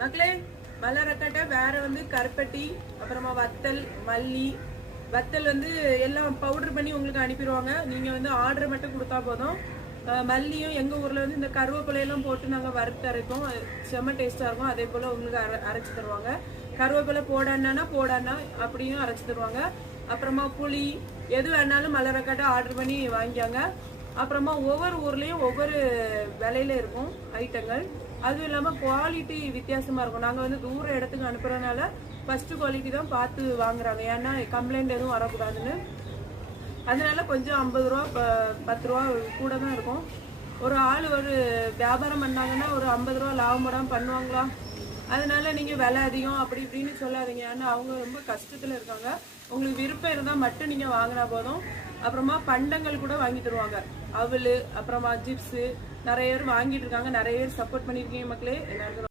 மக்களே மலரக்கட்டை வேற வந்து கருப்பட்டி, அப்புறமா வத்தல், மல்லி. வத்தல் வந்து எல்லாம் பவுடர் பண்ணி உங்களுக்கு அனுப்பிடுவாங்க. நீங்க வந்து ஆர்டர் மட்டும் கொடுத்தா போதும். மல்லியும் எங்க ஊர்ல வந்து இந்த கருவேப்பிலையெல்லாம் போட்டு நாங்க வறுத்து அரைப்போம். செம்ம டேஸ்டா இருக்கும். அதே போல உங்களுக்கு அரைச்சு தருவாங்க. கருவேப்பிலை போடான்னா அப்படியும் அரைச்சு தருவாங்க. அப்புறமா புளி எது வேணாலும் மலரக்கட்டை ஆர்டர் பண்ணி வாங்கிக்காங்க. அப்புறமா ஒவ்வொரு ஊர்லயும் ஒவ்வொரு விலையில இருக்கும் ஐட்டங்கள். அதுவும் இல்லாம குவாலிட்டி வித்தியாசமா இருக்கும். நாங்க வந்து தூர இடத்துக்கு அனுப்புறதுனால ஃபர்ஸ்ட் குவாலிட்டி தான் பார்த்து வாங்குறாங்க. ஏன்னா கம்ப்ளைண்ட் எதுவும் வரக்கூடாதுன்னு. அதனால கொஞ்சம் 50 ரூபா 10 ரூபா கூட தான் இருக்கும். ஒரு ஆள் ஒரு வியாபாரம் பண்ணாங்கன்னா ஒரு 50 ரூபா லாபம் படம் பண்ணுவாங்களா? அதனால நீங்க விலை அதிகம் அப்படி இப்படின்னு சொல்லாதீங்க. ஏன்னா அவங்க ரொம்ப கஷ்டத்துல இருக்காங்க. உங்களுக்கு விருப்பம் இருந்தா மட்டும் நீங்க வாங்கினா போதும். அப்புறமா பண்டங்கள் கூட வாங்கி தருவாங்க. அவலு, அப்புறமா ஜிப்ஸ் நிறைய பேர் வாங்கிட்டு இருக்காங்க. நிறைய பேர் சப்போர்ட் பண்ணிருக்கீங்க மக்களே. எல்லாருக்கும்